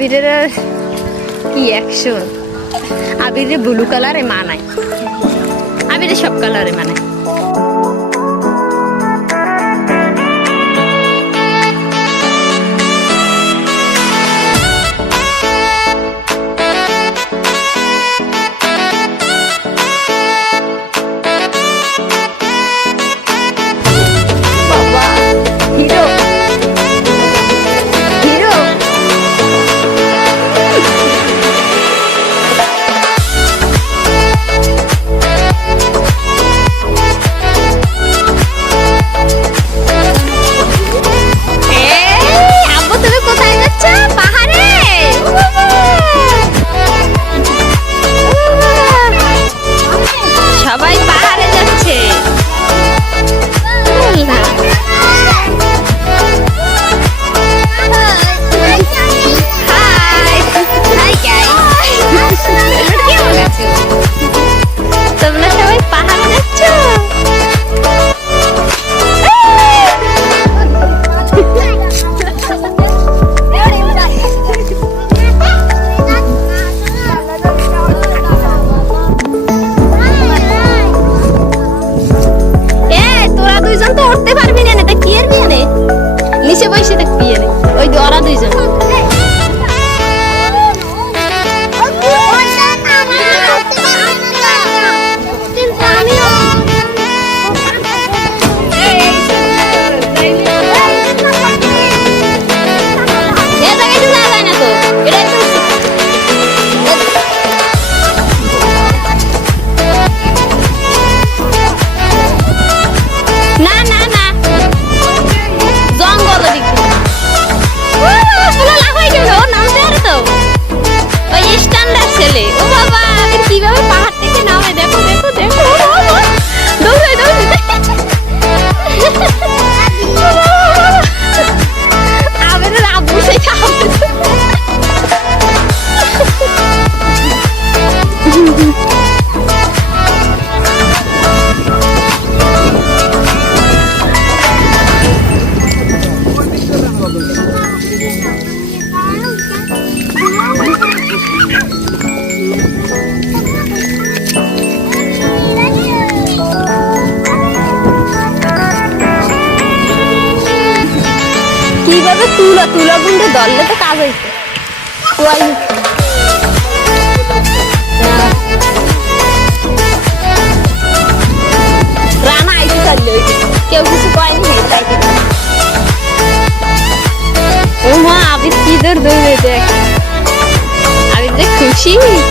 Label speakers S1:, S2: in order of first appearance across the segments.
S1: আবিরের কি একশো আবিরের ব্লু কালারে মানায়। আবিরের সব কালারে মানায়। Sini.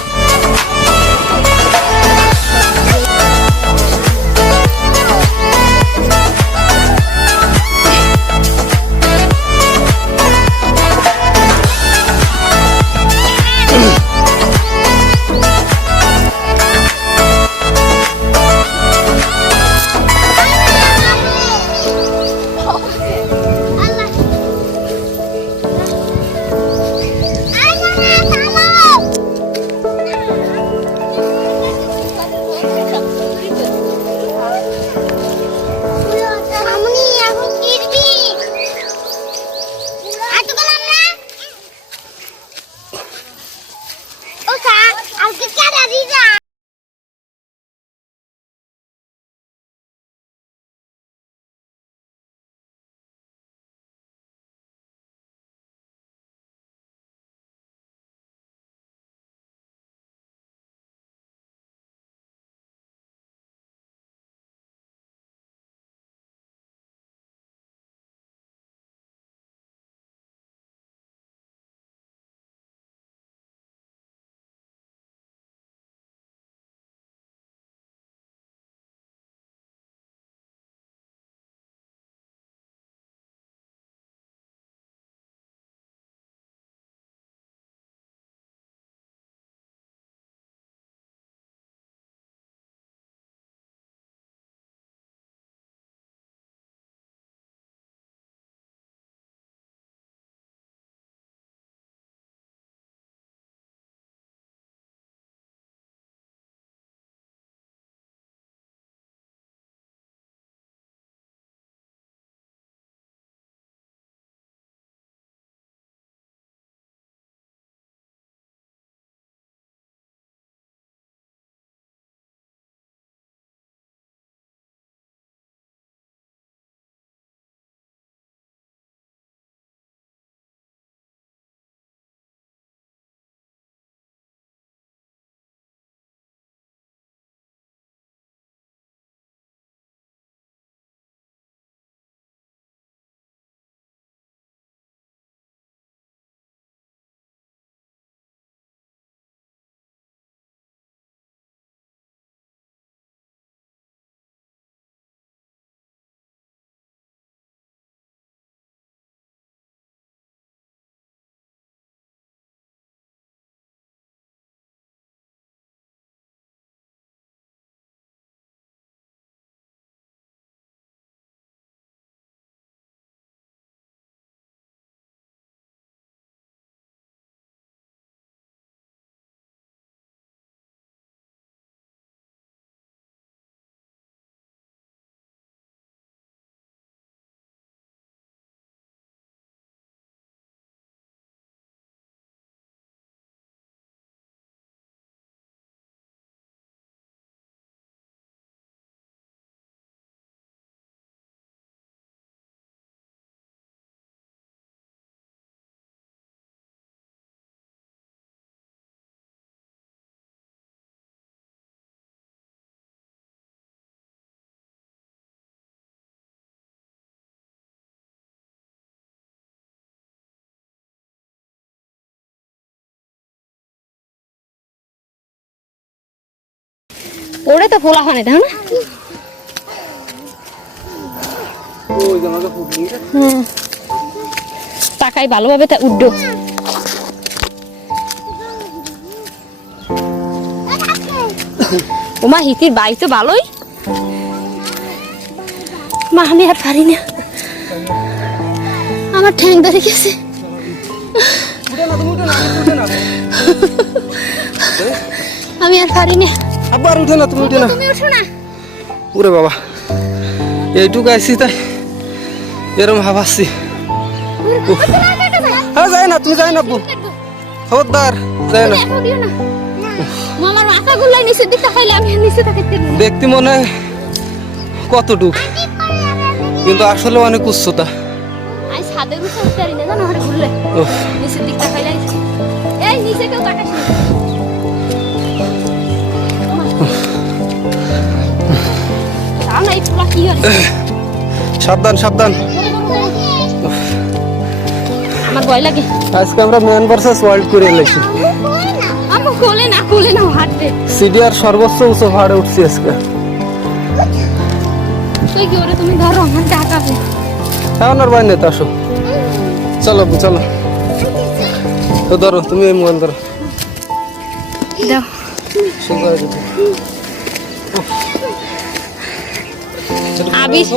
S1: ওরে তো ফোলা হয় না তাকাই ভালোভাবে তা উড্ডো ওমা, হিতির বাই তো ভালোই। মা, আমি আর পারি না। আমার ঠ্যাং ধরে গেছে। আমি আর পারি না।
S2: আবার উঠে না তুমি উঠে না। ওরে বাবা এইটুকু আইসি তাই। এরম হাবাসি হ্যাঁ যায় না তুমি যায় না আব্বু। খবরদার যায় না। দেখতে মনে হয় কতটুক। কিন্তু আসলে অনেক উচ্চতা। সাবধান সাবধান।
S1: আমার ভয় লাগে।
S2: আজকে আমরা ম্যান ভার্সেস ওয়ার্ল্ড করে এলাইছি
S1: আমার কোলে না কোলে না হাঁটবে
S2: সিডিআর সর্বোচ্চ উঁচু পাহাড়ে উঠছি আজকে।
S1: তুই কি ওরে তুমি ধরো আমার ডাকাবে।
S2: এখন আর বাইরে তো আসো। চলো চলো। তো ধরো তুমি এই মোবাইল ধরো।
S1: দাও।
S2: দিতে।
S1: আবির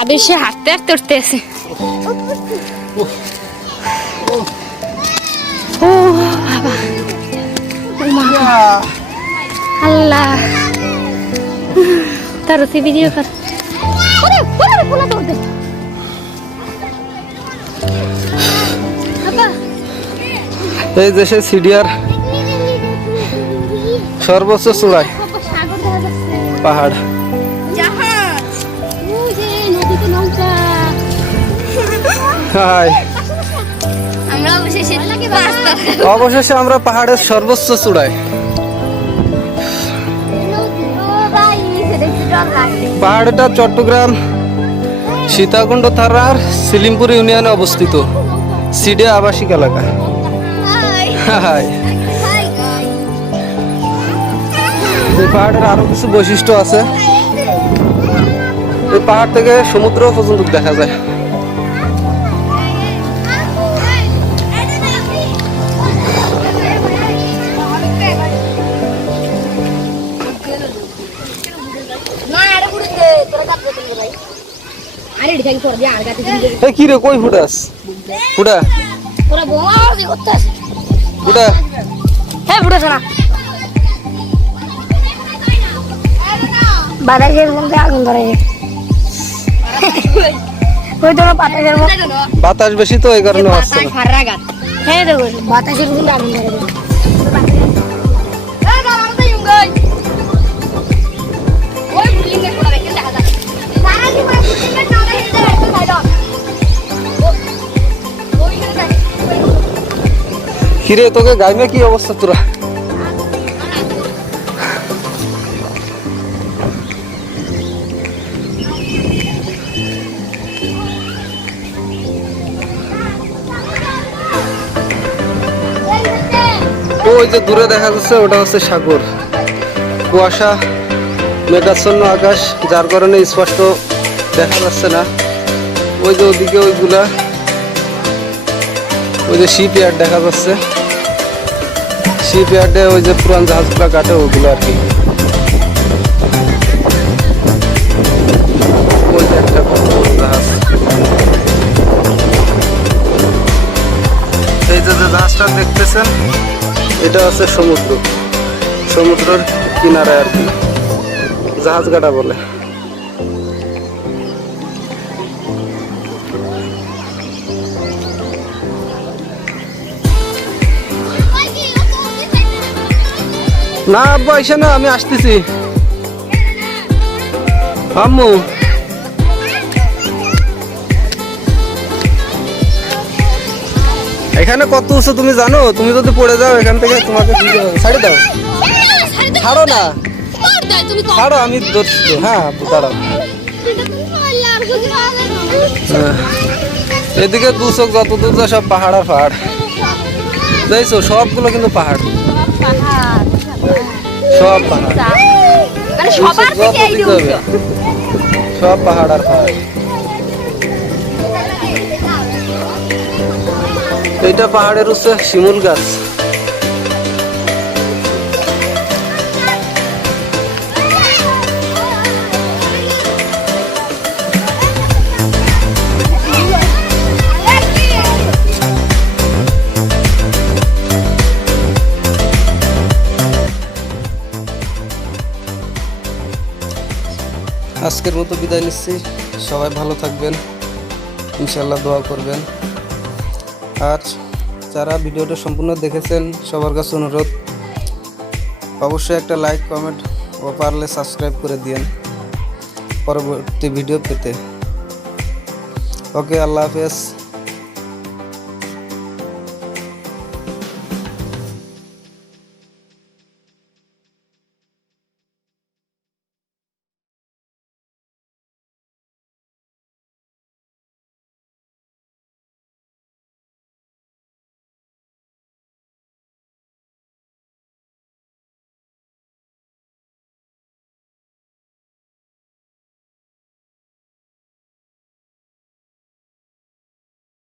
S1: আবির সে হাঁটতে হাঁটতে উঠতে আছে। ও বাবা। আল্লাহ। তার ভিডিও কর।
S2: এই দেশে সিডিআর সর্বোচ্চ চূড়ায়। পাহাড়। হাই
S1: অবশেষে
S2: আমরা পাহাড়ের সর্বোচ্চ চূড়ায়। পাহাড়টা চট্টগ্রাম সীতাকুণ্ড থানার সিলিমপুর ইউনিয়নে অবস্থিত। সিডিয়া আবাসিক এলাকা। হাই এই পাহাড়ের আরও কিছু বৈশিষ্ট্য আছে। এই পাহাড় থেকে সমুদ্র পর্যন্ত দেখা যায়। এই কি রে কই ফুটাস? ফুটা।
S1: ওরা বোমা দি করতে
S2: ফুটা।
S1: হ্যাঁ বুড়ো শোনা বাতাসের মধ্যে আগুন ধরে। ওই তো বাতাসের
S2: বাতাস বেশি তো এই কারণে আসছে না।
S1: ফারা হ্যাঁ বাতাসের মধ্যে আগুন ধরে।
S2: কিরে, তোকে গাইমে কি অবস্থা তোরা? ওই যে দূরে দেখা যাচ্ছে, ওটা হচ্ছে সাগর। কুয়াশা, মেঘাচ্ছন্ন আকাশ, যার কারণে স্পষ্ট দেখা যাচ্ছে না। ওই যে ওদিকে ওইগুলা, ওই যে শিপ ইয়ার্ড দেখা যাচ্ছে। শিপ ইয়ার্ডে ওই যে পুরান জাহাজগুলো কাটে ওগুলো আর কি। একটা জাহাজ। এই যে জাহাজটা দেখতেছেন, এটা হচ্ছে সমুদ্র। সমুদ্রের কিনারে আর কি। জাহাজ কাটা বলে। না, আব্বা এসে না, আমি আসতেছি। আম্মু। এখানে কত উঁচু তুমি জানো? তুমি যদি পড়ে যাও, এখান থেকে তোমাকে ছাড়ে দাও। ছাড়ো না। ছাড়ো, আমি ধরছি হ্যাঁ দাঁড়াও। এদিকে দু চোখ যত দূর যায় সব পাহাড় আর পাহাড় দেখছ, সবগুলো কিন্তু পাহাড়। সব পাহাড়
S1: সবার থেকে এই। উঁচু।
S2: সব পাহাড় আর পাহাড় এইটা পাহাড়ের হচ্ছে শিমুল গাছ আজকের মতো বিদায় নিচ্ছি। সবাই ভালো থাকবেন। ইনশাল্লাহ দোয়া করবেন। আর যারা ভিডিওটা সম্পূর্ণ দেখেছেন, সবার কাছে অনুরোধ, অবশ্যই একটা লাইক কমেন্ট ও পারলে সাবস্ক্রাইব করে দিয়েন পরবর্তী ভিডিও পেতে। ওকে, আল্লাহ হাফেজ।